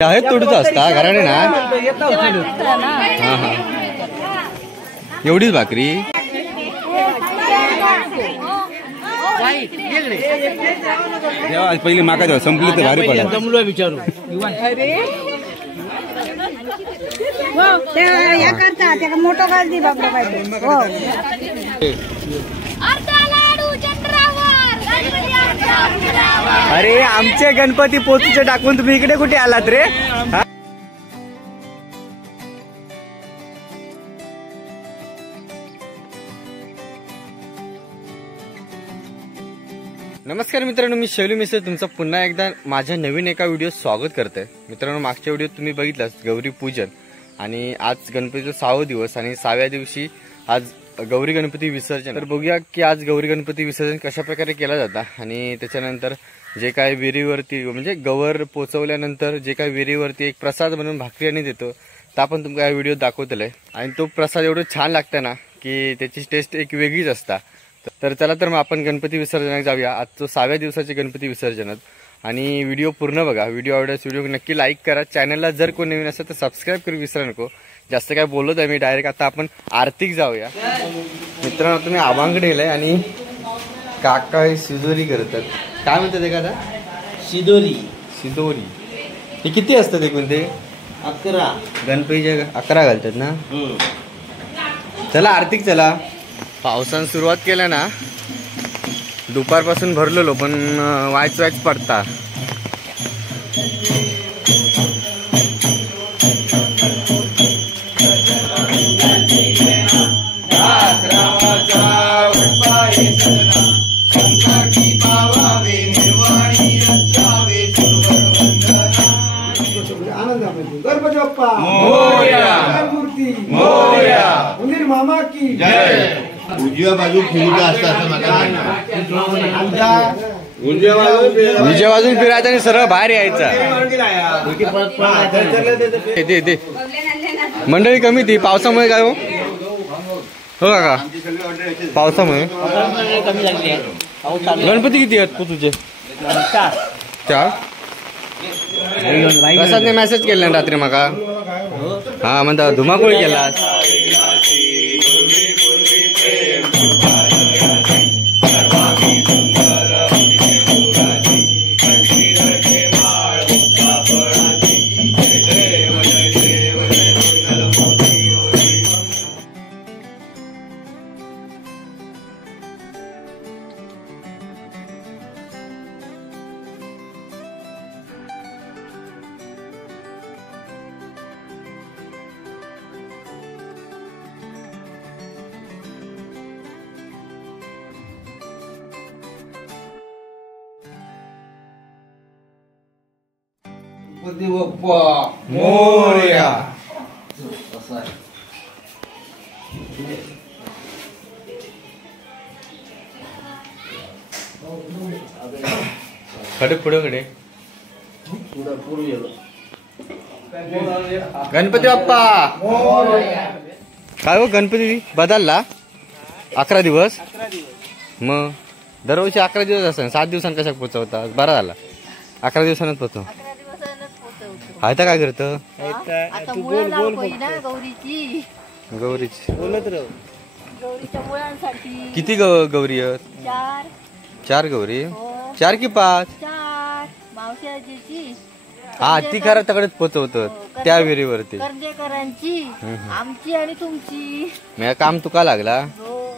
आहेत तोडूच असता घराने ना. हा हा एवढीच भाकरी. आज पहिली माका देवा संपली तर भारी पडला. जमलो विचारू या करता त्या मोठं घाल दे बाबा पाहिजे. अरे आमचे गणपती पोचूचे टाकून तुम्ही इकडे कुठे आलात रे. नमस्कार मित्रांनो, मी शैलू मिसळ तुमचं पुन्हा एकदा माझ्या नवीन एका व्हिडिओ स्वागत करतोय. मित्रांनो, मागच्या व्हिडिओत तुम्ही बघितलास गौरी पूजन आणि आज गणपतीचा 6वा दिवस आणि 6व्या दिवशी आज गौरी गणपती विसर्जन. तर बघूया की आज गौरी गणपती विसर्जन कशा प्रकारे केला जाता आणि त्याच्यानंतर जे काय विहिरीवरती म्हणजे गवर पोचवल्यानंतर जे काय विहिरीवरती एक प्रसाद म्हणून भाकरी आणि देतो तर आपण तुमका या व्हिडिओत दाखवतोय. आणि तो प्रसाद एवढं छान लागतं ना की त्याची टेस्ट एक वेगळीच असता. तर चला तर मग आपण गणपती विसर्जनात जाऊया. आजचं 6व्या दिवसाचे गणपती विसर्जनात आणि व्हिडिओ पूर्ण बघा. व्हिडिओ आवडल्यास व्हिडिओ नक्की लाईक करा. चॅनलला जर कोण नवीन असेल तर सबस्क्राईब करू विसरू नको. जास्त काय बोलत आहे मी, डायरेक्ट आता आपण आरतीक जाऊया. मित्रांनो, तुम्ही आबांकडे गेलाय आणि काका शिदोरी करतात. काय म्हणतात एखादा शिदोरी शिदोरी हे किती असतात एकूण ते? 11 गणपतीच्या 11 घालतात ना. चला आरतीक चला. पावसानं सुरुवात केल्या ना, दुपारपासून भरलेलो पण वायच पडता. गणपती बाप्पा मूर्ती उंदीर मामा की जय. उजव्या बाजू फिरूचा असता असं उजव्या बाजून फिरायचं आणि सरळ बाहेर यायचं. मंडळी कमी ती पावसामुळे. काय हो काका, पावसामुळे कमी झाली आहे. गणपती किती आहेत तुझे? 4. प्रसादने मेसेज केला रात्री मका. हा म्हणता धुमाकूळ केला. गणपती बाप्पा मोरया. कडे पुढे कडे गणपती बाप्पा. काय हो गणपती बदलला 11 दिवस. मग दरवर्षी 11 दिवस असं 7 दिवसांनी कशा पोचवता? बरा झाला 11 दिवसांनाच पोचव. आता काय करत? गौरीची बोलत राहू. गौरीच्या मुळांसाठी किती गौरी आहेत? 4 गौरी. 4 की 5? 4 मावशाची. हा ती खरं तकडेच पोचवतात त्या विहिरीवरती. कर्जेकरांची, आमची आणि तुमची. मी काम तुका लागला. हो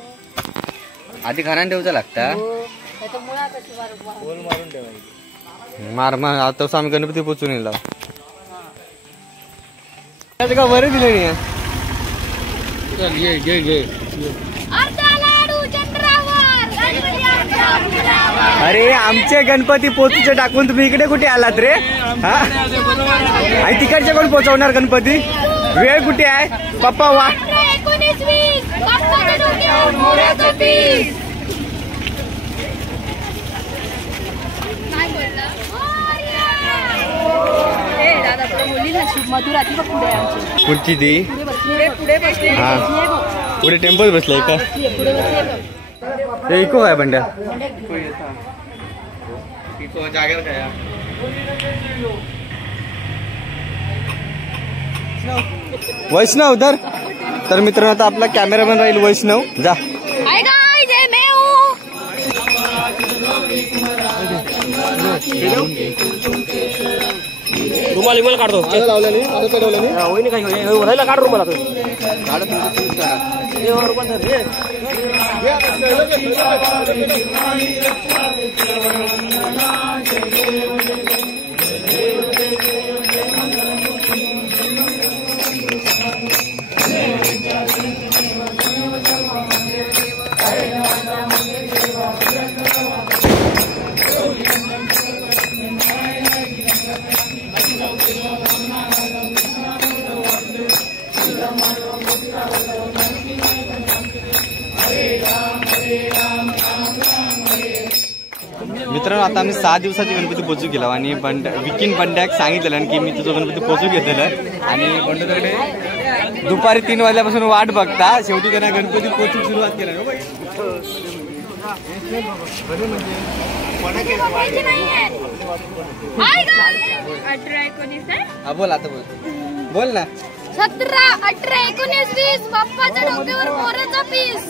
आधी घरान ठेवचा लागता. त्याच्या मुळा कशी मारून ठेवायची. मार आता आम्ही गणपती पोचून येला. का बरे दिले नाही. अरे आमचे गणपती पोचूचे टाकून तुम्ही इकडे कुठे आलात रे. आणि तिकडचे कोण पोचवणार गणपती? वेळ कुठे आहे पप्पा? वा पुढची ती हा पुढे टेम्पल बसलाय का? इको काय बंड्या जागेवर काय वैष्णव तर मित्रांनो आता आपला कॅमेरामॅन राहील वैष्णव. जा रुमाल विमाल काढतो काढ रुमाल मित्रांनो आता आम्ही 6 दिवसाची गणपती पोचू गेलो आणि विकीन बंड्याक सांगितलेलं की मी तुझं गणपती पोचू घेतलेलं आणि बंडूकडे दुपारी 3 वाजल्यापासून वाट बघता शेवटी त्यांना गणपती पोचूक सुरुवात केली. हा बोल आता बोल ना. 17, 18, 19, 20 बाप्पाच्या डोक्यावर मोराचा पीस.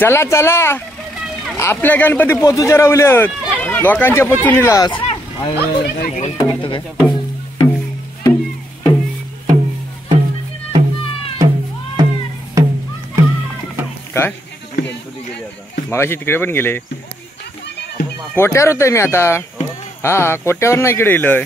चला चला आपल्या गणपती पोचूचे रवलेत लोकांच्या पोचूनीलाच. काय मगाशी तिकडे पण गेले. कोट्यावर होतोय मी आता. हा कोट्यावर नाही इकडे येलोय.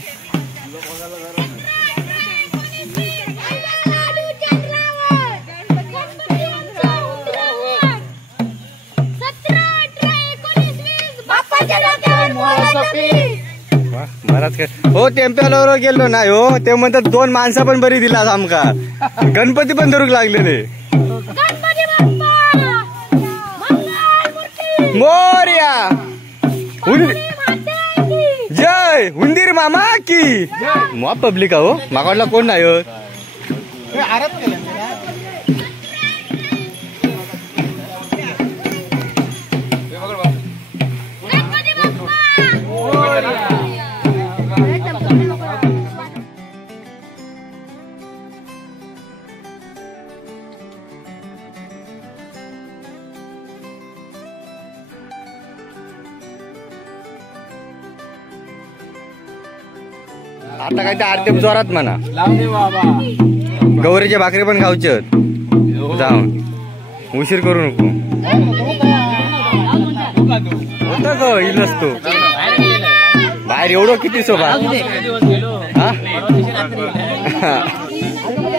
हो टेम्प्यावर गेलो नाही हो ते म्हणतात 2 माणसं पण बरी दिला आमका. गणपती पण धरूक लागलेले. मोरया जय हुंदीर मामा की मॉ पब्लिक हो मागाडला कोण नाही हो. आता काय ते आरती जोरात म्हणा. गौरीच्या भाकरी पण खाऊचे जाऊन उशीर करू नको. होता ग येईल नसतो बाहेर एवढं किती सोबत.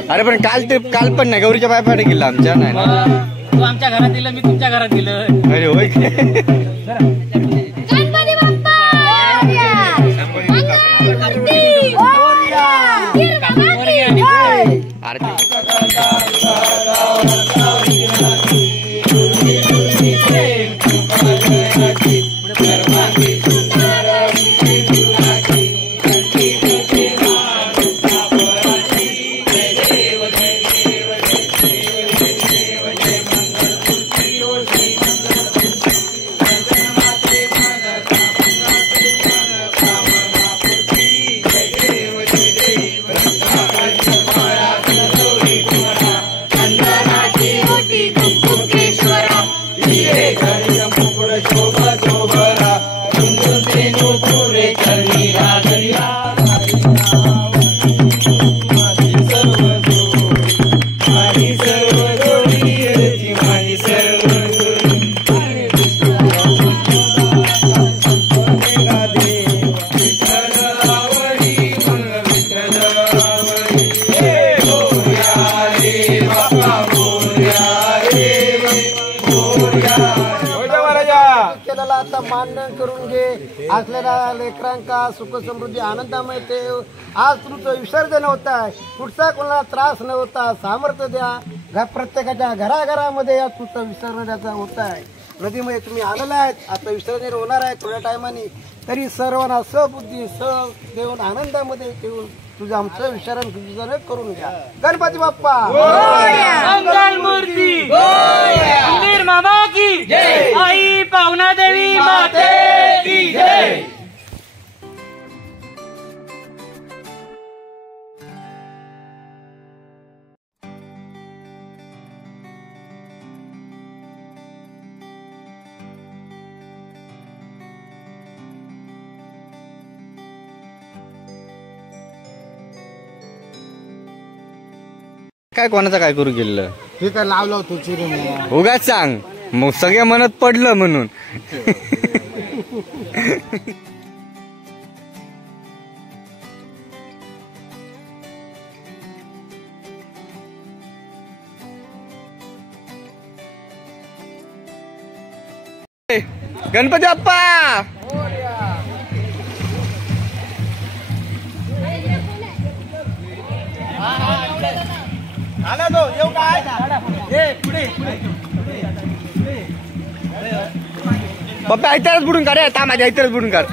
अरे पण काल पण नाही गौरीच्या पायपाटे गेला आमच्या नाही ना. तू आमच्या घरात दिलं मी तुमच्या घरात दिलं. अरे होय आता मान्य करून घे. असलेल्या लेकरांका सुख समृद्धी आनंदामय ठेव. आज तुमचं विसर्जन होत आहे. पुढचा कोणाला त्रास न होता सामर्थ्य द्या. प्रत्येकाच्या घराघरामध्ये या तुमचं विसर्जनाचा होत आहे. नदीमध्ये तुम्ही आलेला आहेत. आता विसर्जन होणार आहे थोड्या टायमाने. तरी सर्वांना सबुद्धी देऊन आनंदामध्ये ठेवून तुझं आमचं विसर्जन करून घ्या. गणपती बाप्पा मंगल मूर्ती मंदिर मामा की जय. आई पाहुणा देवी माते की जय. काय कोणाचं काय करू गेलं हे काय लावलं होतं चिरून उगाच सांग मग सगळ्या मनात पडलं म्हणून. गणपती बाप्पा पप्पा ऐकताच बुडून काढ. था माझ्या ऐकताच बुडून काढ.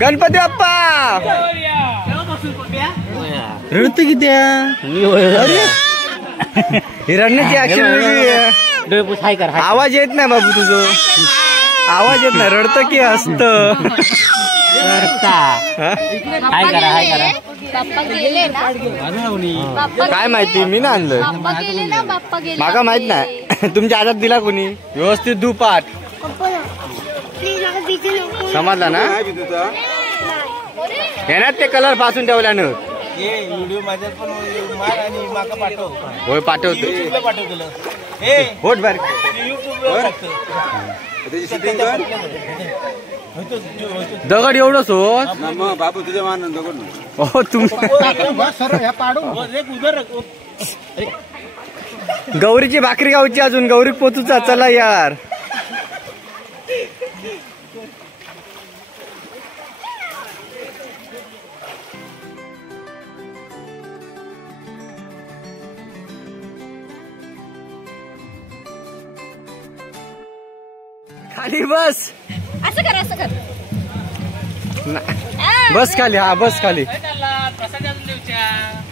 गणपती बाप्पा रडत किती ही रडण्याची ऍक्शन वेगळी आहे. आवाज येत नाही बाबू तुझं. आवाज येत नाही. रडत की हसत बाप्पा गेले ना. काय माहिती मी ना आणलं. बाप्पा गेले ना. बाप्पा गेले. माका माहित नाही. तुमच्या हातात दिला कोणी व्यवस्थित दुपाट समजला ना. येणार ते कलर पासून ठेवल्यानं व्हिडिओ माझ्यात पण मार आणि माका पाठव. होय पाठवतो. युट्यूबला पाठवलं. होट बार दगड एवढंच हो बाबू तुझ्या मान दगड. हो तुम्ही गौरीची भाकरी गावची अजून गौरी पोचूचा. चला यार खाली बस. असं कर असं कर. बस खाली. हा बस खाली.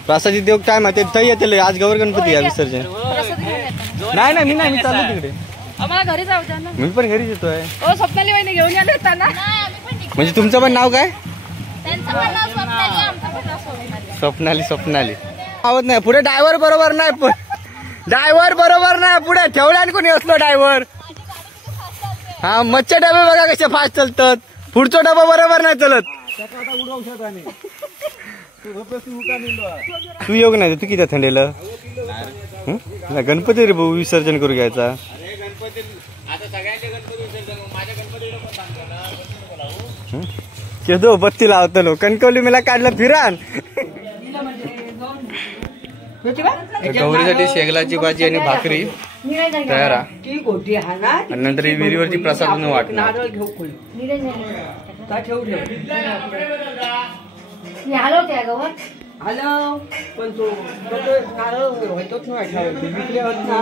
प्रसादी देव काय माहिती थंय येते. आज गौर गणपती या विसर्जन. नाही नाही मी नाही. मी चाललो तिकडे. आम्हाला घरी जाऊ द्या ना. मी पण घरीच येतोय. ओ स्वप्नाली वहिनी घेऊन आले होता ना. म्हणजे तुमचं पण नाव काय. त्यांचं पण नाव स्वप्नाली. आमचं पण नाव स्वप्नाली. स्वप्नाली. स्वप्नाली आवत नाही. पुढे ड्रायव्हर बरोबर नाही. पण ड्रायव्हर बरोबर नाही. पुढे ठेवल्याने कोणी असलो ड्रायव्हर. हा मच्छर डबे बघा कसे फास्ट चालतात. पुढचा डबा बरोबर नाही चलत. तू येऊ नाही. तू किती थंडीला गणपती रे भाऊ विसर्जन करू घ्यायचा. दो बत्ती लावतो. कणकवली मला काढलं फिरान. गौरीसाठी शेगलाची भाजी आणि भाकरी तयार आहे. नंतर विहिरीवरती प्रसाद वाटणार. हॅलो पण तो होतोच नाही होत ना.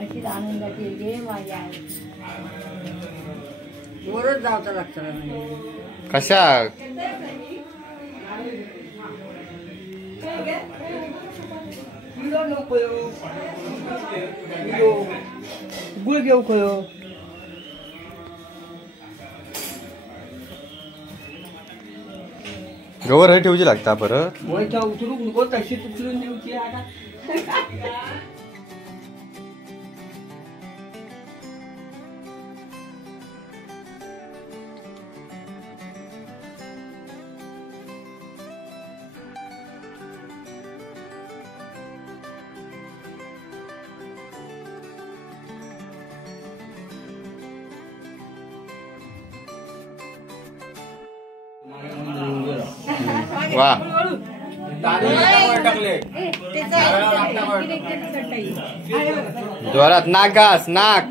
अशी आनंदाची गे माझ्या वरच जावचा लागतं. कशा गुळ घेऊ खयो. गवर हे ठेवची लागता परत. उचलूक नको तशी उचलून देऊची आता. वा जोरात नाक घास नाक.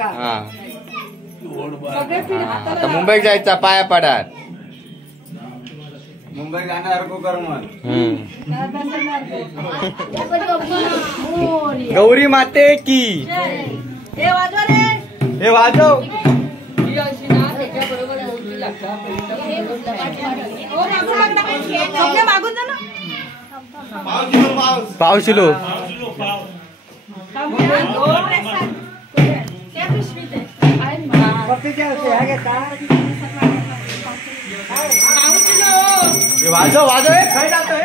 हा. आता मुंबईत जायचा पाया पडात. मुंबई जाण्यासारखं कर मग. गौरी माते की. हे वाजव. पावशिलो. वाजव वाजव काय जातोय.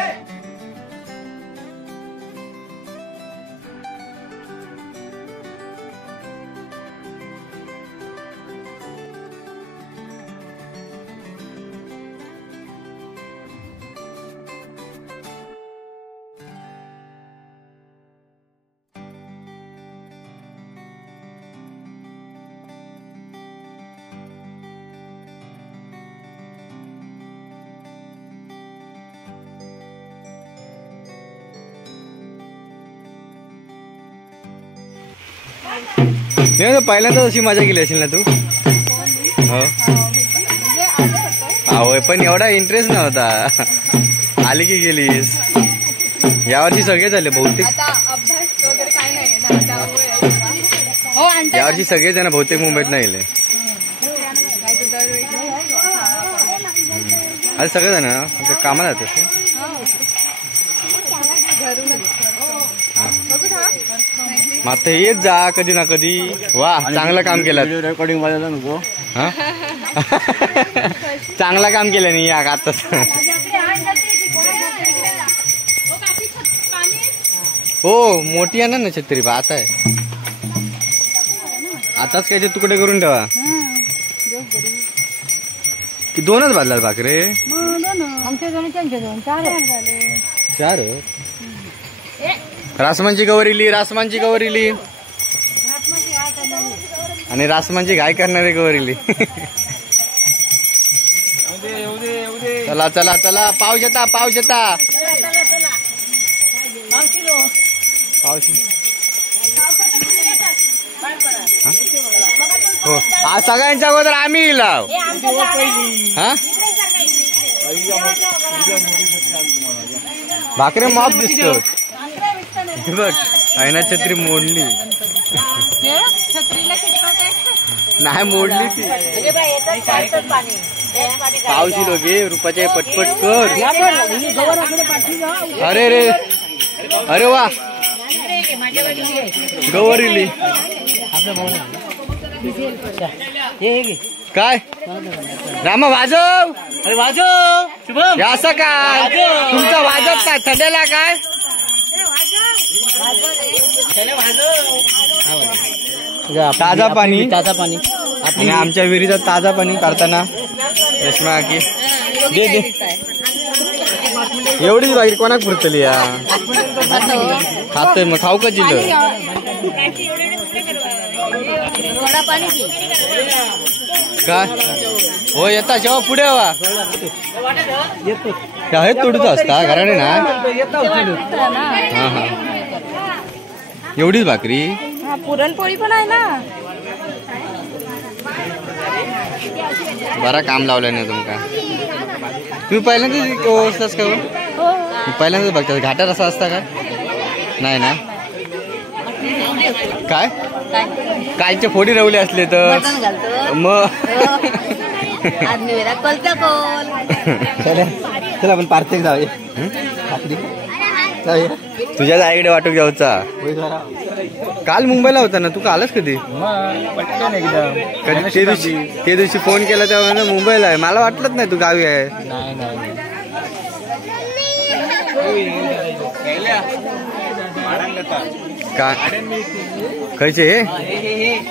नाही पहिल्यांदा अशी मजा केली असेल ना तू. हो पण एवढा इंटरेस्ट नव्हता. आली की गेलीस. यावर्षी सगळे झाले बहुतेक. यावर्षी सगळे जण बहुतेक मुंबईत नाही गेले. आज सगळे जण कामाला जातात. मग आता येत जा कधी ना कधी. वा चांगलं काम केलं. रेकॉर्डिंग वाजायला नको. चांगलं काम केलं नाही या आता. हो मोठी आहे ना छत्री बा. आता आहे आताच काय ते तुकडे करून ठेवा. की दोनच बाजला भाकरे. चार रासमांची गौरीली. रासमांची गौरीली आणि रासमांची घाय करणारे गौरीली. चला चला चला पाऊस येता पाऊस येता. हो आज सगळ्यांच्या अगोदर आम्ही लाव. हा भाकरे मॉप दिसतो. बघ ऐना छत्री मोडली. नाही मोडली ती. पाऊस येलो गे रुपाचे पटपट कर. अरे रे अरे वा गौरीली. काय रामा वाजव. अरे वाजव शुभम. असं काय तुमचा वाजत काय थंडेला काय. ताजा पाणी ताजा पाणी. आणि आमच्या विहिरीचा ताजा पाणी काढताना रेश्मा की दे दे. एवढीच बाकी कोणाक पुरतली या. खातोय मग खाऊ का जिल्ह. काय हो येता जेव्हा पुढे वा. हे तोडूच असता घराने ना. हा हा एवढीच भाकरी. पुरणपोळी पण आहे ना. बरा काम लावलं नाही तुमका. तुम्ही पहिल्यांदाच असतास का. पहिल्यांदाच बघता घाटात असा असता का. नाही ना. काय कायचे फोडी रवले असले तर मग. चला आपण पार्थिक जाऊया. तुझ्याच आईकडे वाटूक जाऊचा. काल मुंबईला होता ना तू. कालच कधी कधी ते दिवशी फोन केला तेव्हा मुंबईला आहे. मला वाटलंच नाही तू गावी आहे. का खायचे हे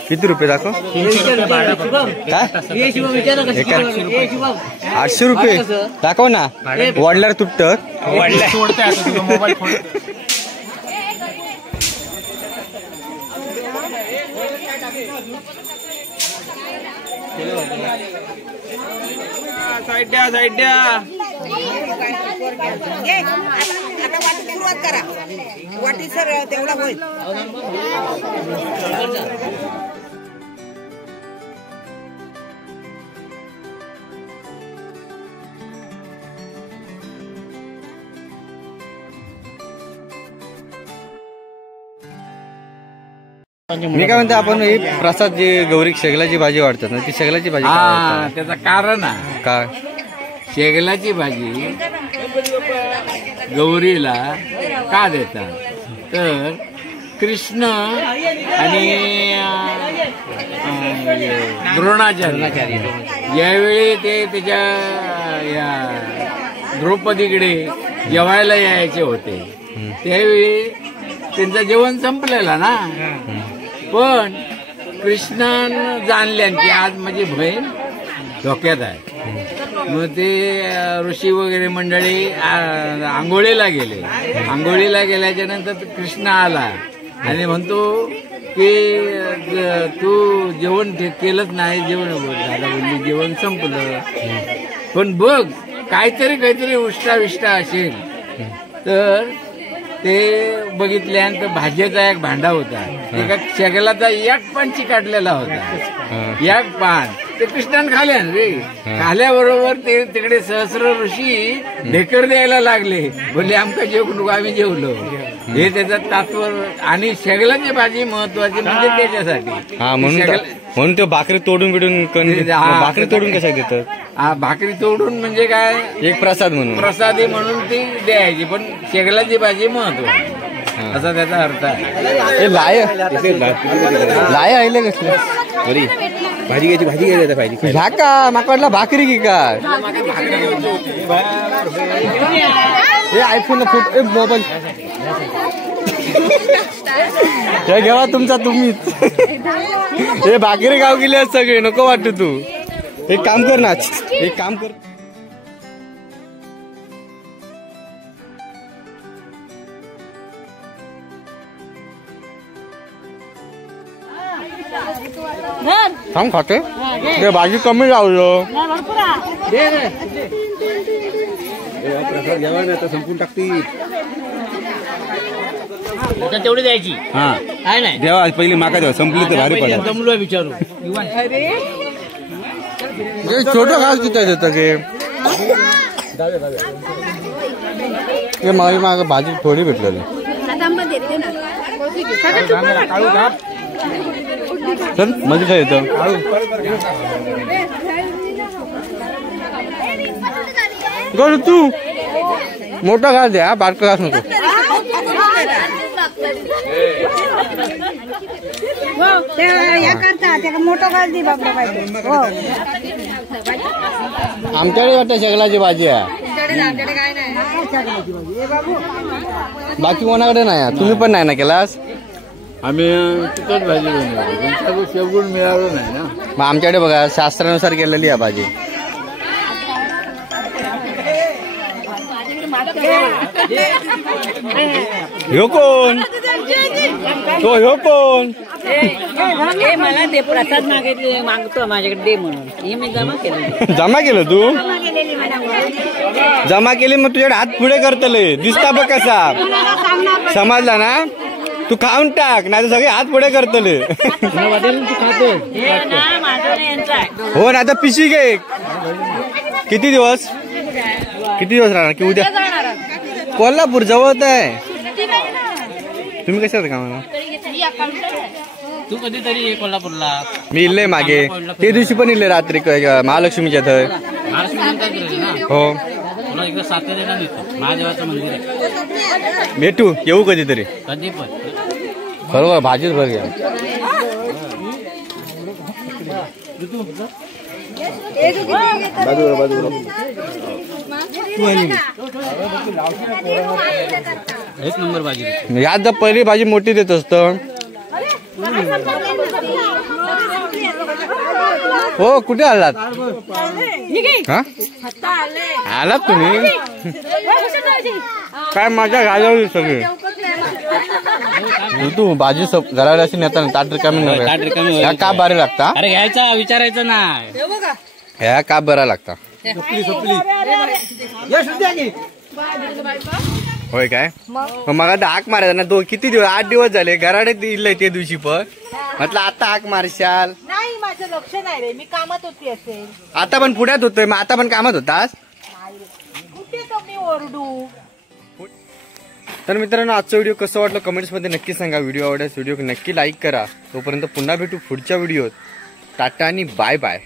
किती रुपये दाखव. काय 800 रुपये दाखव ना. वाढल्यावर तुटत. साईड द्या साईड द्या. आता वाटी सुरुवात करा वाटी सर तेवढा होईल मी काय म्हणते आपण ही प्रसाद जी गौरी शेगलाची भाजी वाढतात ना ती शेगलाची भाजी का वाढतात? त्याचं कारण आहे का शेगलाची भाजी गौरीला का देतात तर कृष्ण आणि द्रोणाचार्य ज्यावेळी ते त्याच्या या द्रौपदीकडे जेवायला यायचे होते त्यावेळी त्यांचं जेवण संपलेलं ना पण कृष्णानं जाणल्यान की आज माझी बहीण धोक्यात आहे मग ते ऋषी वगैरे मंडळी आंघोळीला गेले आंघोळीला गेल्याच्या नंतर कृष्ण आला आणि म्हणतो की तू जेवण केलंच नाही जेवण दादा बोलली जेवण संपलं पण बघ काहीतरी उष्टा असेल तर ते बघितल्यानंतर भाजीचा एक भांडा होता एका शेगलाचा एक पान चिकाटलेला होता एक पान ते कृष्णाने खाल्यान रे खाल्याबरोबर ते तिकडे सहस्र ऋषी ढेकर द्यायला लागले बोलले आमका जेवू नको आम्ही जेवलो हे त्याचं तात्व आणि शेगलाची भाजी महत्वाची म्हणजे त्याच्यासाठी म्हणून ते भाकरी तोडून बिडून भाकरी तोडून कशा देतात भाकरी तोडून म्हणजे काय एक प्रसाद म्हणून प्रसादी म्हणून ती द्यायची पण शेगलाची भाजी महत्वाची असा त्याचा अर्थ आहे लाय आले कसले भाजी घ्यायची पाहिजे ह्या का माका वाटला भाकरी की काय हे आयफोन फोटो मोबाईल हे घेवा तुमचा तुम्हीच हे भाकरी गाव गेले सगळे नको वाटत तू एक काम कर ना एक काम कर थांब खाते ते भाजी कमी लावलं प्रसाद घ्यावा ना आता संपून टाकतील तेवढी द्यायची हा काय नाही देवा पहिली माका देवा संपली तर भारी पडा जमलो विचारू छोटं घास किती देतं की मागे भाजी थोडी भेटलेली चल मध्ये काय येतं गर तू मोठा घास द्या बारका घास नको मोठा घास दे बाबा पाहिजे आमच्याकडे वाटतं शेगलाची भाजी आहे बाकी कोणाकडे नाही तुम्ही पण नाही ना केलास आम्ही तिखट भाजी बनवली शेवगुण मिळालं नाही ना मग आमच्याकडे बघा शास्त्रानुसार केलेली आहे भाजी ह्यो कोण तो ह्यो कोण मला ते प्रसाद मागतो माझ्याकडे दे म्हणून हे मी जमा केलं जमा केलं तू जमा केली मग तुझ्याकडे हात पुढे करतले दिसता बघ कसा समजला ना तू खाऊन टाक नाही तर सगळे हात पुढे करतले हो ना आता पिशी घे किती दिवस राहणार की उद्या कोल्हापूर जवळ आहे तुम्ही कशात कामाला तू कधीतरी कोल्हापूरला मी इल्ले मागे ते दिवशी पण इल्ले रात्री महालक्ष्मीच्या थंय हो तुला एकदा 7 दिवसांना देतो महादेवाचं मंदिर आहे भेटू येऊ कधीतरी कधी पण बरोबर भाजीच भर घ्या एक नंबर भाजी यात जर पहिली भाजी मोठी देत असत हो कुठे आलात आलात तुम्ही काय मजा घालवली सगळी तू भाजी घराला अशी नेता ताट रिकामी का बरे लागता अरे घ्यायचा विचारायचं नाही ह्या का बरा लागता होय काय मग आता हाक मारायचा ना किती दिवस 8 दिवस झाले घराडे दिले त्या दिवशी पण म्हटलं आता हाक मारशाल. नाही माझं लक्ष नाही रे, मी कामात होती असेल. आता पण पुण्यात होतोय मग आता पण कामात होतास. कुठे कमी ओरडू. तर मित्रांनो आजचा व्हिडिओ कसं वाटलं कमेंट्स मध्ये नक्की सांगा. व्हिडिओ आवडल्यास व्हिडिओ नक्की लाईक करा. तोपर्यंत पुन्हा भेटू पुढच्या व्हिडिओत. टाटा आणि बाय बाय.